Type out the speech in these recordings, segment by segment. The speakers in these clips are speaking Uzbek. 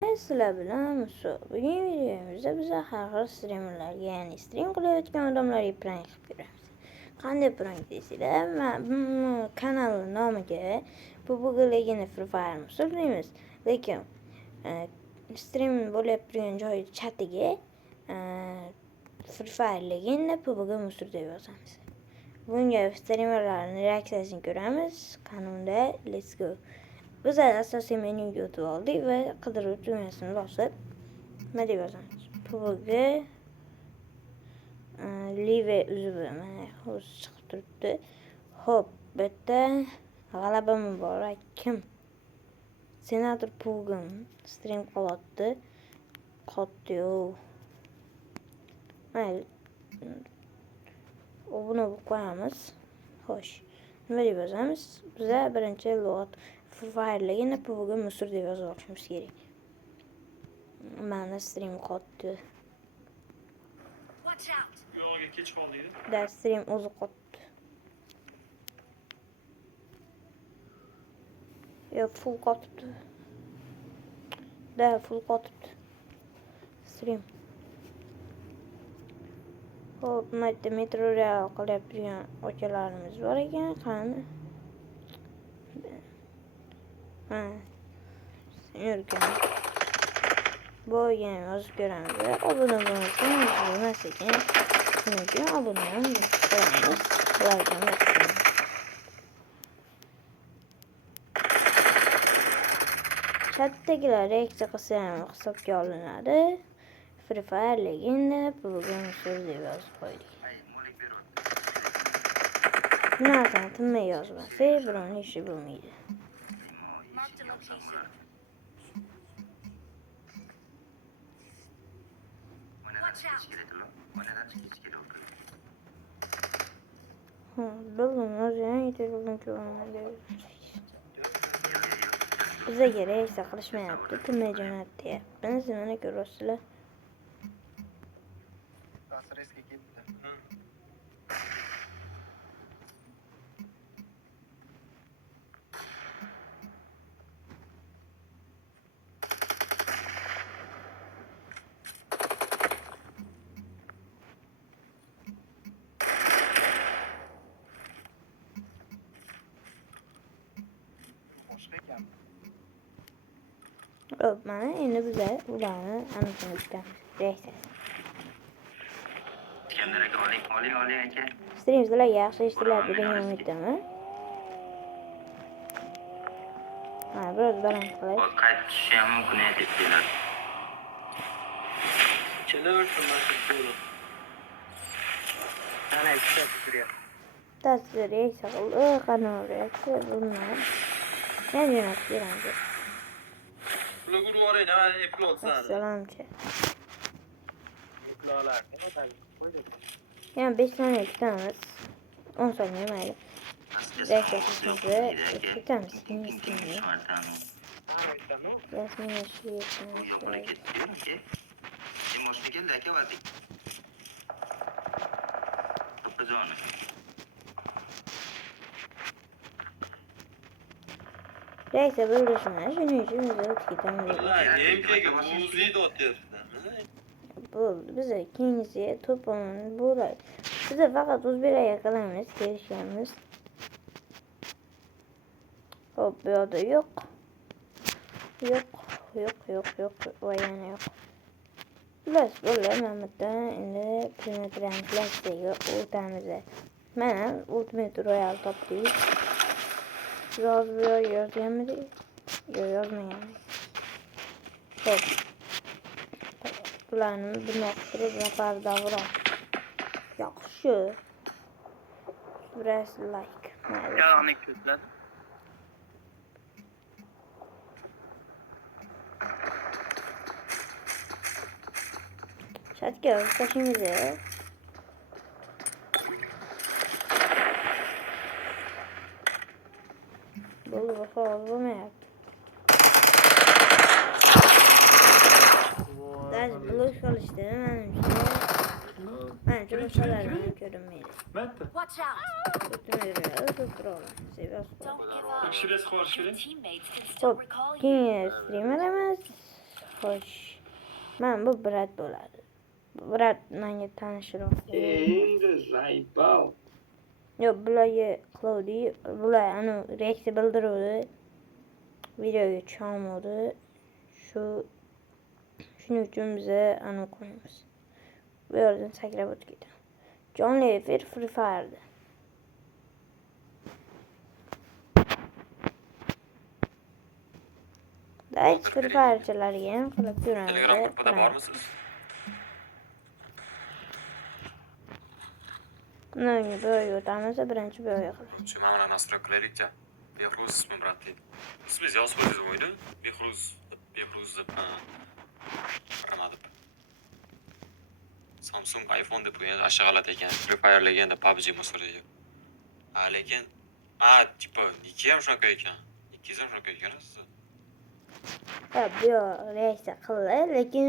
Sizlar bilan Musa. Bugun videomizda biz har xil streamerlarga, ya'ni stream qilayotgan odamlarga prank qilib beramiz. Qanday prank deysizlar, men kanal nomiga PUBG'ligini Free Fire Musa deymiz. Lekin stream bo'lib turgan joyi chatiga Free Fire Legenda PUBG Musa deb yozamiz. Bunga streamerlarning reaksiyasini ko'ramiz. Qanunda let's go. Biz asosiy menyuga o'tib oldik va qidiruv tugmasini bosib nima deb yozamiz? PUBG live uzubi mana o'zi chiqib turibdi. Xo'p, bu yerda g'alaba muborak. Kim? Senator PUBG stream qilyapti. Qotdi-yu. Mayli. Obuna bo'lib qo'yamiz. Xo'sh. Nima deb yozamiz? Biza birinchi lot Free Fire Legenda PUBG Musa deb yozib olishimiz kerak. Mana stream qotdi. Yo'g'iga kech qoldik. Da stream o'zi qotdi. Yo, full qotibdi. Da full qotibdi. Stream. Xo'p, mayda metro real qilib turgan akalarimiz bor ekan, qani? Ha. Yurgan. Bo'lgan yozib ko'ramiz. Obuna bo'lsangiz, bilmas ekan. Shuning uchun obuna qilamiz. Like bosamiz. Chatdagilar reaksiya qilsa ham hisobga olinadi. Free Fire Legenda PUBG Musa deb yozib qo'ydik. Bunaqa tinmay yozmasak, birovning ishi bo'lmaydi. Bildim, o'zing yetilgan ko'rmaydi. Bizga reaksiya qilishmayapti, tinmay jo'natyapmiz. Mana ko'rasizlar. Stresga ketdi. Boshqa ekan. Hop, mana endi biz ularni aniqlashdan reaksiya. Kendiraka oling aka. Streamlar yaxshi eshitilyapti degan umiddaman. Ha, biroz baland qilay. Qaytishi ham mumkin edi dedilar. Kelaversin mana ana ikkita turyapti. Tasvir reaksiya qildi, qanday reaksiya bilmayman. Men jo'natib beramiz. Ular urib nima epli olsan. Assalomcha. Eplolar. Nima tagi? Qo'ydi. Yani 5 saniye tutamiz. 10 saniye mayli. Reaksiya qilishimizni kutamiz. Rasmiy reaksiya bildirishini shuning uchun biz o'tib ketamiz. Emkaga o'zingni o'tyapsan. Bo'ldi, biz keyingi to'pon bo'ladi. Biz faqat o'zbeklarga qilamiz, kelishamiz. Hop, bu yoqda yo'q. Yo'q. Va yana yo'q. Biz bo'ldi, Mamatdan endi translyatsiyaga o'tamiz. Mana Ultimate Royale topdik. Yozganmidik? Yo'q, yozmaganmiz. Hop. Ularni bunaqa qilib nafar davron. Yaxshi. Press like. Ya'ni ko'zlar. Chatga o'tkazishimiz. Bu bo'lmayapti. Daj bloş qilishdi, menimcha. Mana cho'loqlarni ko'rinmaydi. Bitta. Watch out! Tekshirish qilish kerak. Teammates can still Hop, recall you. keyin streamer emas. Xo'sh. Men bu Brad bo'ladi. Brad menga tanishroq. Endi zaybal. Yo'q, bularga Cloudy, bular anu reaksiya bildiruvdi. Videoga tusha olmadi. Shuning uchun biz anu qo'yamiz. Bu yerdan sakrab o'tib ketamiz. Jonli efir Free Fire'da. Dayt Free Fire'chilarga ham qilib Telegram ko'ramiz. gruppada bormisiz? Bundan böyle o'tamiz, birinchi böyle qilamiz. Shu mana nastroy qilaylik-chi. Behruz ismi brat deydi. Ismingiz yozib qo'ysangiz bo'lmaydi? Behruz deb. Qaramadib. Samsung iPhone deb qo'ygan, ashya g'alati ekan. Free Fire legenda PUBG mo'siraydi. Lekin tipo niki ham shunaqa ekan. Ikkingiz ham shunaqa ekansiz. Ha, bu reaksiya qildi, lekin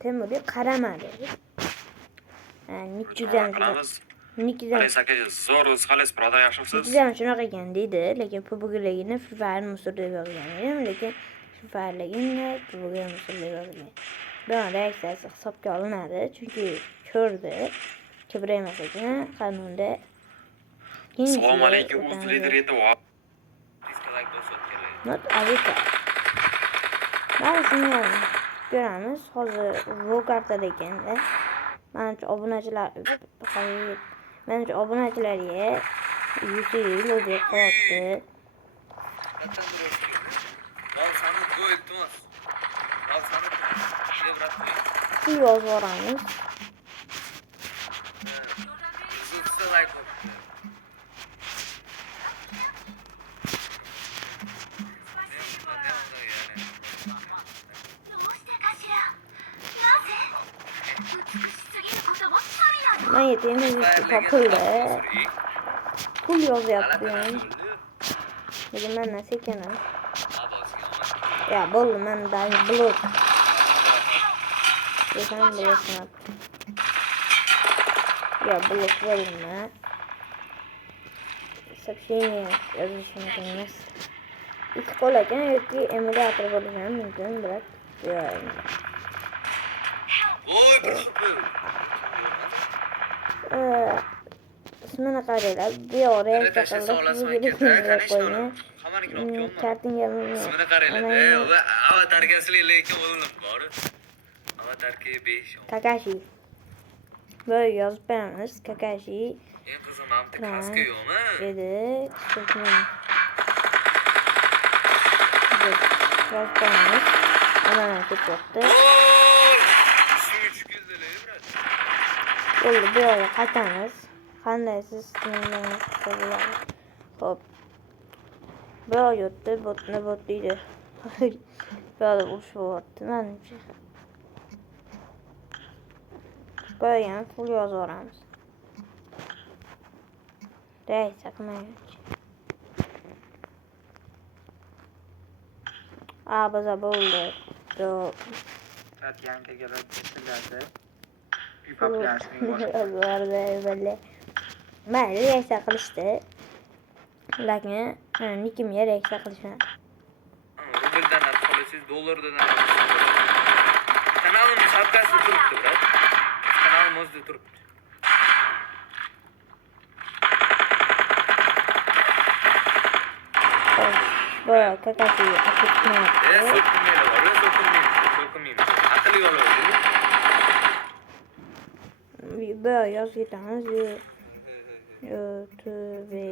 Temurga qaramadi. Qilamiz. Nikizam Alaysa aka, zo'r o'z qalaysiz, birodar, yaxshimisiz? Nikizam shunaqa ekan deydi, lekin PUBG'ligini Free Fire musor deb yozgan edim, lekin Free Fire'ligini PUBG musor deb yozgan. Bu reaksiyasi hisobga olinadi, chunki ko'rdi. Kibr emas ekan, qanunda. Assalomu alaykum, o'z lider edi va dislike bosib keling. Not avika. Mana shuni ko'ramiz. Hozir Rogartada ekanda. Menimcha obunachilarga YouTube o'zi qo'yapti. Shu yozib yuboramiz. Ben yeteyimiz topildi. Pul yozyaptım. Dedim ben nasıl ekenim? Ya bo'ldi, men daha blok. Geçen blokunu attım. Ya blok verilme. Сообщение yazışım gelmez. İki kolayken yoki emulator bo'lishim mumkin, biroq Oy, bir xil. ismini qaranglar. Bu yoqda kartinga ismini qaranglar. Avatarkasiga lekin o'linib bor. Avatarga 5. Kakashi. Böyle yozib beramiz. Kakashi En qizim mamta kaska yo'qmi? edi. Yozib beramiz. Ana ketdi. Bo'ldi, bu yoqqa qaytamiz. Qanday siz tushunganingizcha bo'ladi. Xo'p. Bu yoq yotdi, bot deydi. Bu yoqda urush bo'lyapti, menimcha. Böyle full yozib yuboramiz. Reaksiya qilmaylik. Baza bo'ldi. Yo'q. Yangigalar kesiladi. Populasiyaning Böyle. Mayli, reaksiya qilishdi. Lekin nikimga reaksiya qilishmadi. Rubldan olasiz, dollardan olasiz. Kanalimiz shapkasida turibdi, brat. Kanalimizda turibdi. Böyle Kakashi akıtmayapti. So'kinmaydi. Aqli yo'l o'zi. Böyle yozib ketamiz. YouTube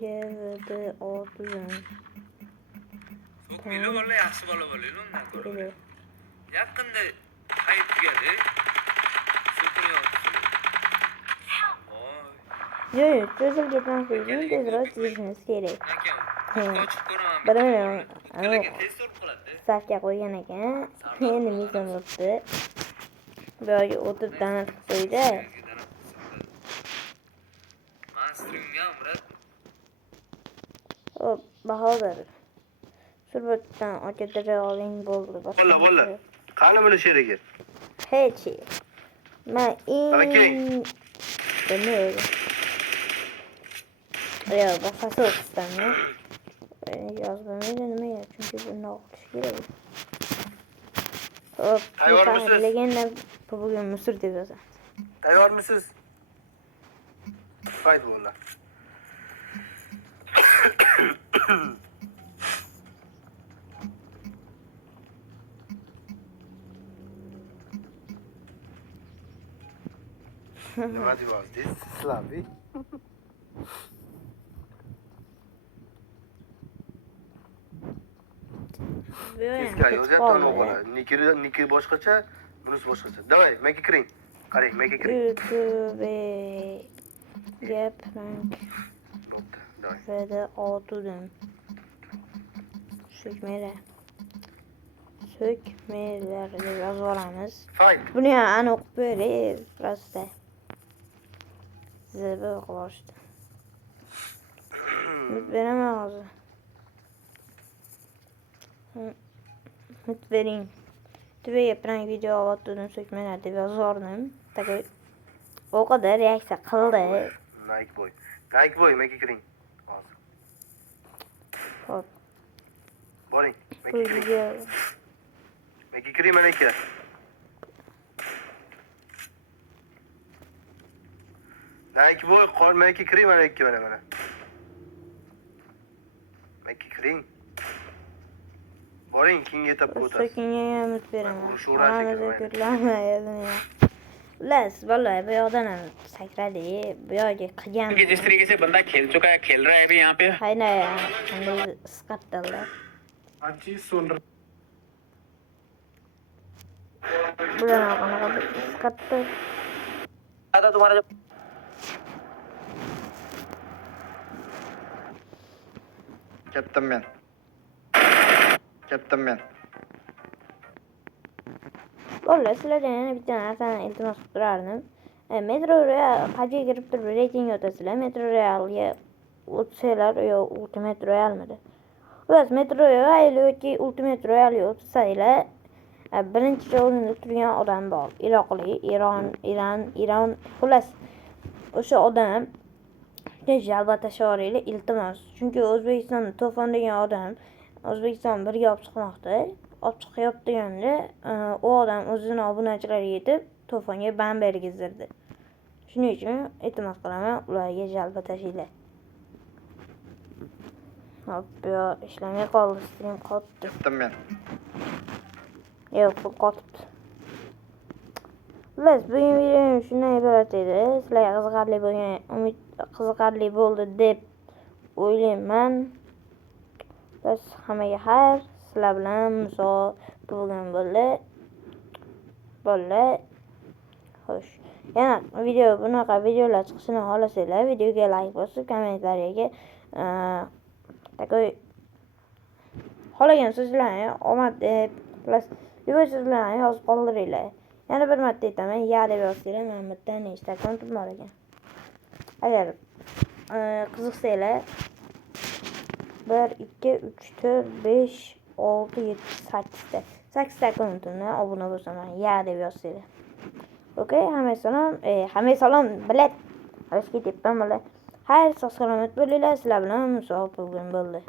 DVD otuzun. So'kmaydi, bola yaxshi bola bo'laydi undan ko'ra. Yaqinda qayt tugadi. So'kinyapti. Yo'q, cho'zilib ketmaslik uchun tezroq chizishimiz kerak. Qochib ko'raman. Bilmayman, Lekin tez surib qoladi. safga qo'ygan ekan. Endi mizon o'tdi. Bu yerga o'tib dana qilib qo'ydi. Streamga brat. Hop, Bahodir. Surbotdan ochib oling bo'ldi. Bolla. Qani buni sherigi? Hech. Men Keling. bilmayman. Yo, boshqasi o'qisdan. Yozmaydi nimaga? Chunki bundoq o'qish kerak. Hop, Tayyormisiz? legenda bugun Misr deb yozamiz. Tayyormisiz? Fight bo'ldi. Nima deb yozdingiz? Slaviy. Sizga yozyapti uni bola. Niki boshqacha, bunisi boshqacha. Davay, menga kiring. Qarang, menga kiring. YouTube'ga prank Bo'pti, davay. video otdim. Sökmeler deb yozib olamiz. Fight. Buni ham ani o'qib beray, prosta. Sizni o'qib olishdi. Beraman hozir. Bering. Tubiga prank video otdim, sökmeler deb yozib oldim. Такой o kadar reaksiya qildi. Nike boy. Nike boy, menga kiring. Hozir. Hop. Boring. Bu Menga kiring. video Menga kiring mana aka. Nike boy, qol menga kiring mana aka mana. Menga kiring. Boring, keyinga etib o'tasiz. So'kinga ham umid beraman. Urush uğraşacak, Hammasi aynen. ko'rlanmaydi. Ulas, vallahi bu yoqdan ham sakradi. Bu yoqga qilgan. कि जिस तरीके से बंदा खेल चुका है, खेल रहा है अभी यहाँ पे। Hayna, qanday isqatdilar. Bular qanaqa bir isqatdi. दादा तुम्हारा जो Ketdim men. Ketdim men. Vallahi sizlardan yana bitta narsani iltimos qilib turardim. Metro Royal PUBG'ga kirib turib reyting o'tasizlar. Metro Royalga o'tsanglar yo Ultimate Royalmidi? Ular Metro Royal yoki Ultimate Royalga o'tsanglar, birinchi o'rinda turgan odam bor. Iroqli, Iran, xullas o'sha odam jalba tashlaringlar iltimos. Chunki O'zbekistonda To'fon degan odam O'zbekiston birga olib chiqmoqda. Olib chiqyapti-ganda, u odam o'zini obunachilariga yetib To'fonga ban bergizdirdi. Shuning uchun iltimos qilaman, ularga jalba tashlanglar. Hop, yo ishlamay qoldi, stream qotdi. Ketdim men. Yo'q, bu qotibdi. Biz bugun videomiz shundan iborat edi. Sizlarga qiziqarli bo'ldi deb o'ylayman. Biz hammaga xayr. Sizlar bilan Muso bugun bo'ldi. Xo'sh. Yana bunaqa videolar chiqishini xohlasanglar, videoga like bosib, kommentariyaga takoy xohlagan so'zlarni omad deb plus любой so'zlarni yozib qoldiringlar. Yana bir marta aytaman, ya deb yozsanglar, men bitta nechta akkauntim bor ekan. Agar qiziqsanglar 1 2 3 4 5 6 7 8 ta 8 ta akkauntimdan obuna bo'lsam, ya deb yozsanglar. Okey, hamma salom, bilet. Halish ketibman, bilet. Xayr, sog' salomat bo'linglar. Sizlar bilan musobaqa bo'ldi.